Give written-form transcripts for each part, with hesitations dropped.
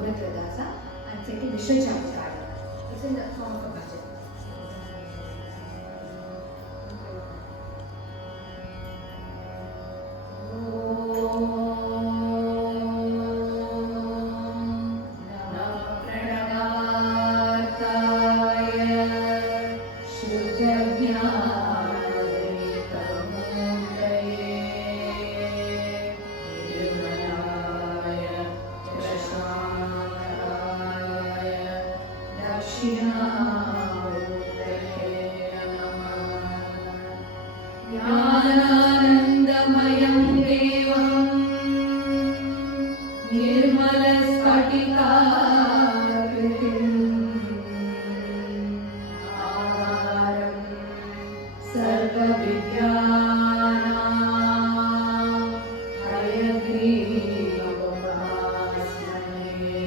Puratradasa and second Vishnu Chavkar. It's in the form of a budget. ज्ञानानन्दमयं देवं निर्मलस्फटिकाकृतिम् आधारं सर्वविद्यानां हयग्रीवमुपास्महे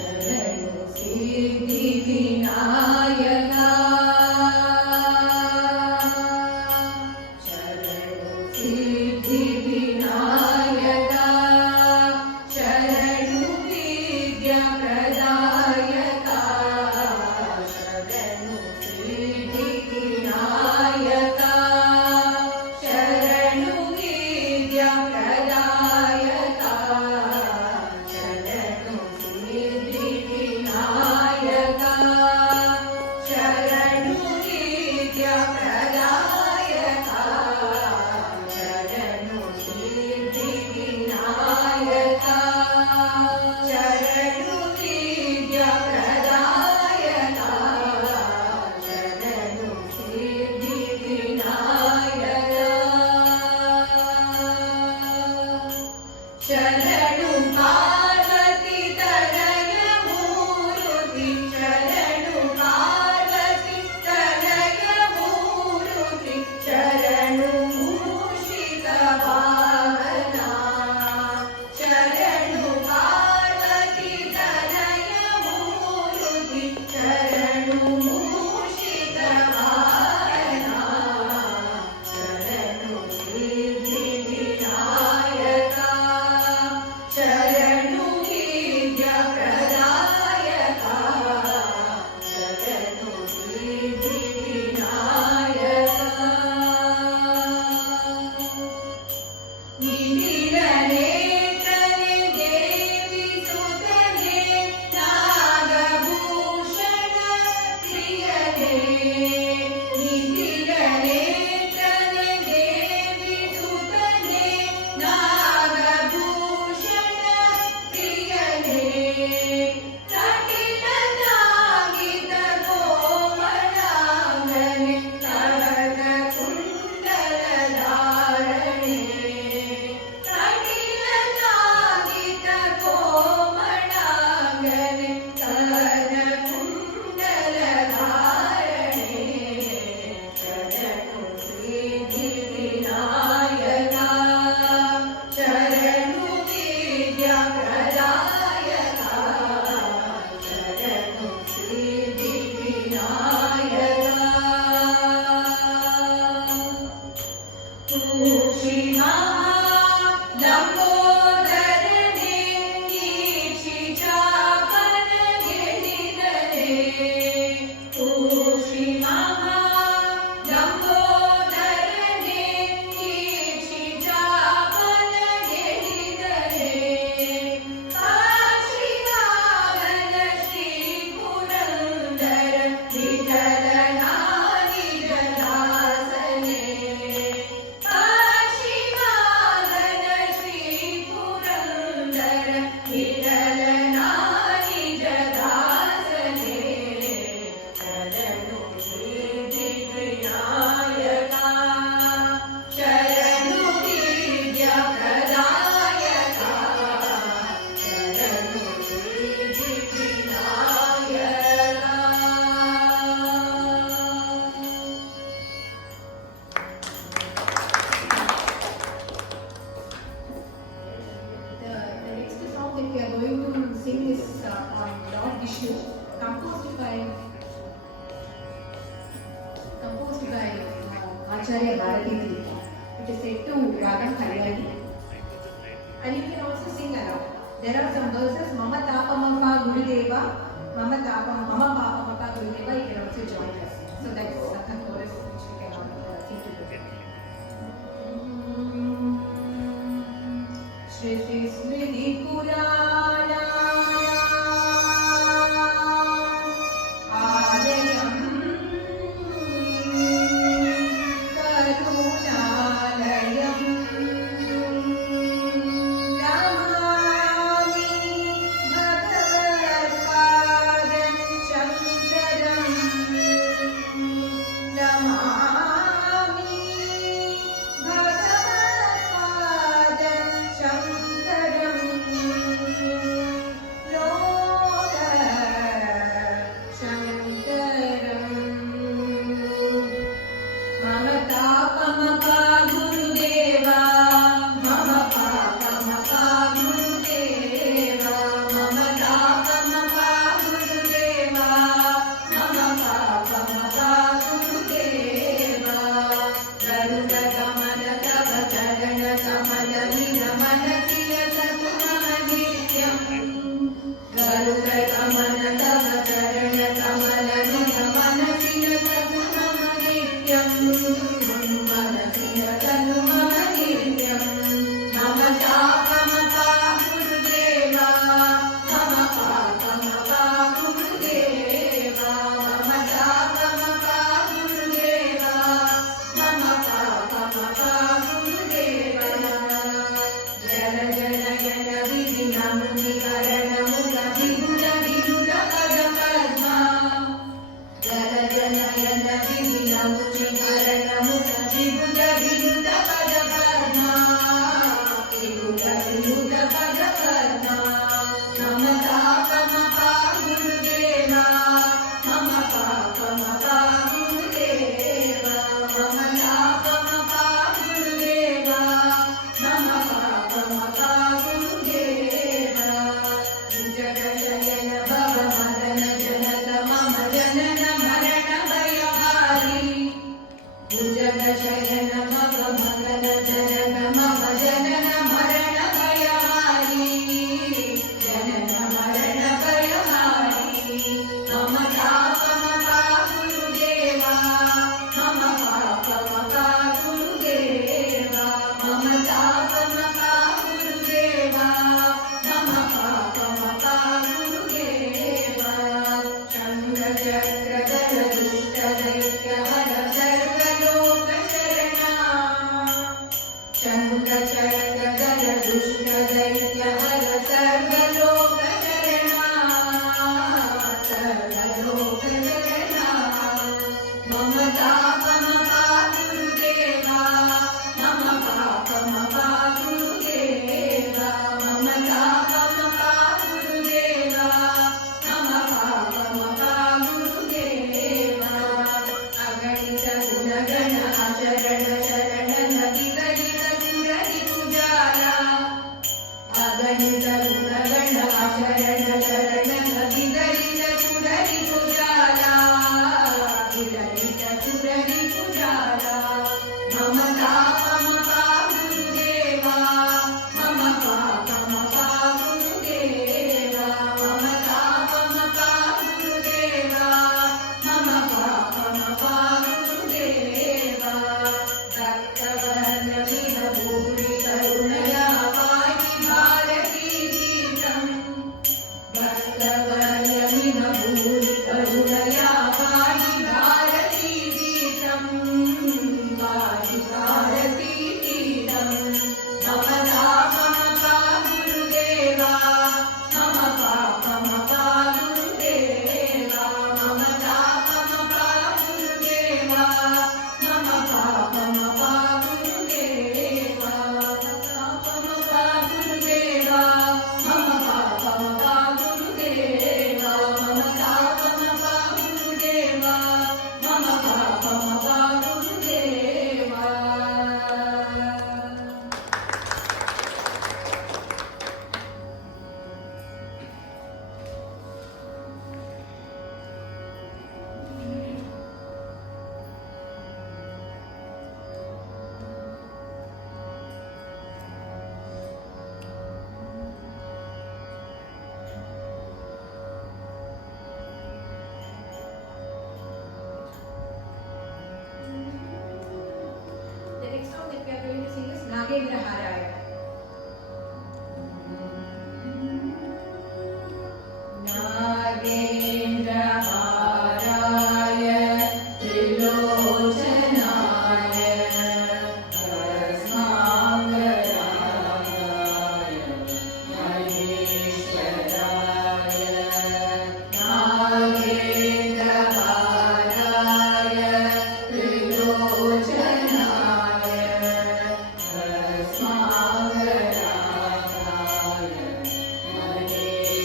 शरणु सिद्धिविनायका शरणु सिद्धिविनायका शरणु विद्याप्रदायका शरणु सिद्धिविनायका शरणु विद्याप्रदायका शरणु सिद्धिविनायका शरणु विद्याप्रदायका शरणु सिद्धिविनायका शरणु विद्याप्रदायका शरणु सिद्धिविनायका शरणु पार्वती तनय मूर्ति शरणु पार्वती तनय मूर्ति शरणु मूषिक वाहना शरणु पार्वती तनय मूर्ति शरणु मूषिक वाहना शरणु सिद्धिविनायका शरणु विद्याप्रदायका शरणु सिद्धिविनायका निधिरनेत्रने देवी सुतने नागभूषण प्रियने निधिरनेत्रने देवी सुतने Nagabhushan प्रियने तटिलनागित कोमलांगने तड़क कुण्डलधारणे तटिलनागित कोमलांगने तड़क कुण्डलधारणे शरणु Siddhivinayaka शरणु विद्याप्रदायका शरणु Siddhivinayaka तूषिमा लम्बोदरने कीर्षिचापनगिरिधरे तूषिमा लम्बोदरने कीर्षिचापनगिरिधरे काशीवाहन श्रीपुरन्दर विठलनादिजदासने काशीवाहन Shri Acharya Bharati Tirtha. It is set to Ragam Kalyani. And you can also sing along. There are some verses, Mama Tapamapa Gurudeva, Mama Papamapa Gurudeva, you can also join us. So that's a chorus which we can sing together. Shruti Smriti Purana Alayam Karunalayam Namami Bhagavad Shankaram Namami Bhagavad Shankaram Loka Shankaram Mamata Pamapa Gurudeva Mama Pamapa Gurudeva Mamata Pamapa Gurudeva Mama Pamapa Gurudeva Garuda Kamala Tava Charana Kamala Viramana Siya Satumama Nityam Garuda Kamala Tava Charana Kamala Viramana Siya Satumama Nityam Manasiya Satumama Nityam Mama Tapamapa Gurudeva Mama Papamapa Gurudeva Mama Tapamapa Gurudeva Mama Papamapa Gurudeva Jana Jana Jana Vidina Muni Karana Muna Vibhuda Viduda Pada Padma Jana Jana Jana Vidina Muni Karana Muna Vibhuda Viduda Pada Padma Vibhuda Viduda Pada Padma Mama Tapamapa Gurudeva Mama Papamapa Gurudeva Mama Tapamapa Gurudeva Mama Papamapa Gurudeva Jagashayana Bhava Madana Janata Mama Janana Marana Bhayahari Jagashayana Bhava Madana Janata Mama Janana Marana Bhayahari Janana Marana Bhayahari Mama Tapamapa Gurudeva Mama Papamapa Gurudeva Mama Tapamapa Gurudeva Mama Papamapa Gurudeva Shanga Chakra Dara Dushta Daitya Hara Sarva Loka Sharana Shanga Chakra Dara Dushta Daitya Hara Sarva Loka Sharana Sarva Loka Sharana Mama Tapamapa Gurudeva Mama Papamapa Gurudeva Mama Tapamapa Gurudeva Mama Papamapa Gurudeva Aganita Gunagana Acharana Sharana Navigarita Purari Pujala Aganita Gunagana Acharana Sharana Navigarita Purari Pujala Vigarita Purari Pujala Mama Tapamapa Gurudeva Mama Papamapa Gurudeva Mama Tapamapa Gurudeva Mama Papamapa Gurudeva Daktavarna Vida Bhuri Karunaya Pati Bharati Jeetam Daktavarna Vida Bhuri Karunaya Pati Bharati Jeetam Pati Bharati Jeetam Mama Tapamapa Gurudeva Mama Papamapa Gurudeva Mama Tapamapa Gurudeva Mama Papamapa Gurudeva नागेन्द्रहाराय नागेन्द्रहाराय त्रिलोचनाय भस्माङ्गरागाय महेश्वराय नागेन्द्रहाराय त्रिलोचनाय भस्माङ्गरागाय महेश्वराय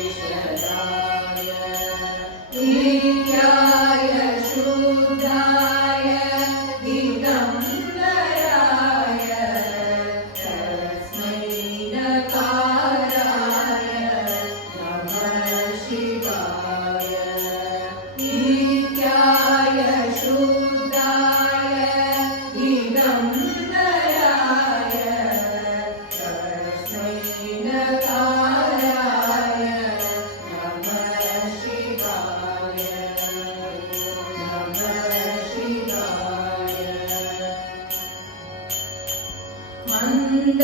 नित्याय शुद्धाय दिगम्बराय तस्मै नकाराय नमः शिवाय नित्याय शुद्धाय दिगम्बराय तस्मै नकाराय नमः शिवाय नमः शिवाय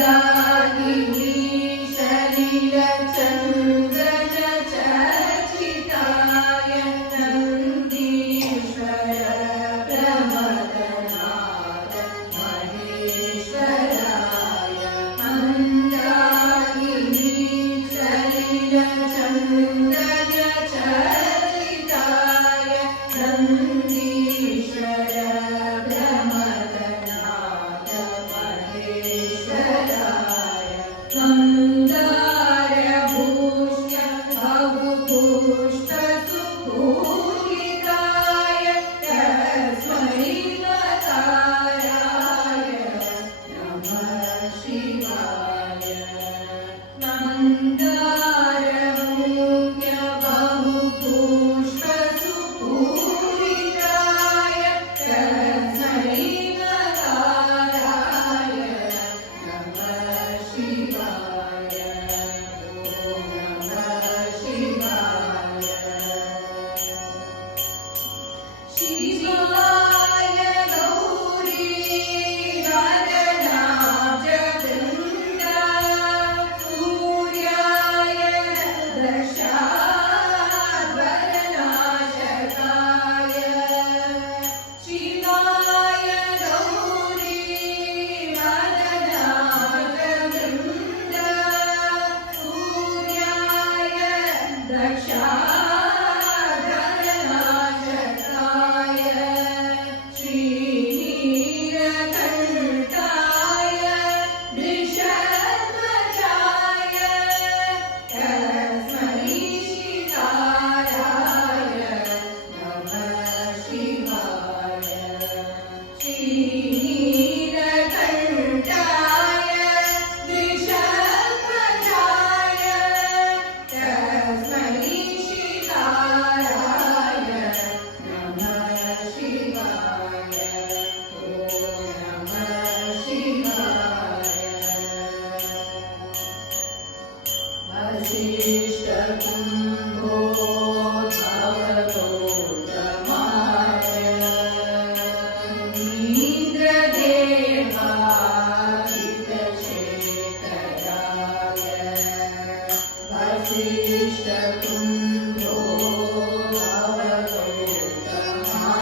मन्दाकिनी सलिलचन्द्रचर्चिताय नन्दीश्वर प्रमदनाथ महेश्वराय मन्दाकिनी सलिलचन्द्रचर्चिताय नन्दीश्वर प्रमदनाथ महेश्वराय मन्दारभूष्य बहुपुष्पसुपूजिताय तस्मै नकाराय नमः शिवाय मन्दारभूष्य बहुपुष्पसुपूजिताय तस्मै नकाराय नमः शिवाय नमः शिवाय शिवाय गौरी वदनाजगन्धा सूर्याय दशावरनाशकाय शिवाय गौरी वदनाजगन्धा सूर्याय दशावरनाशकाय श्रीनीलकण्ठाय वृषध्वजाय तस्मै शिकाराय नमः शिवाय श्रीनीलकण्ठाय वृषध्वजाय तस्मै शिकाराय नमः शिवाय ॐ नमः शिवाय वसिष्ठकुम्भोद्भवगौतमाय इन्द्रदेवाचितशेखराय वसिष्ठकुम्भोद्भवगौतमाय